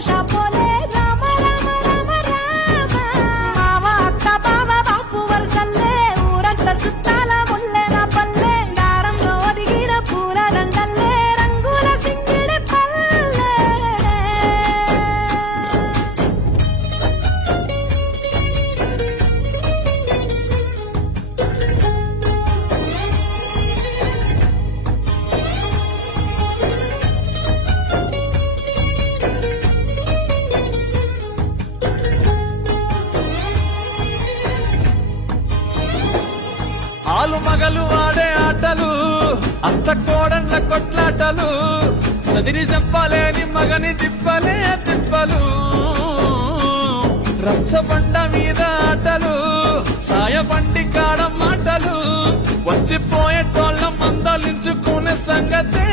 షాపోలే రామ రామ రామ రామ మావ అత్త బావ బాపు వరసల్లే ఊరంతా సుట్టాల ముల్లె నా పల్లె దారంలో ఒదిగిన పూల దండల్లే రంగుల సింగిడి పల్లె ఆలు మగలు ఆడే ఆటలు అత్త కోడళ్ళ కొట్లాటలు సదిరి చెప్పలేని మగని తిప్పలే తిప్పలు రచ్చబండ మీద ఆటలు సాయబండి కాడ మాటలు వచ్చిపోయే తోళ్ళ మందలించుకునే సంగతే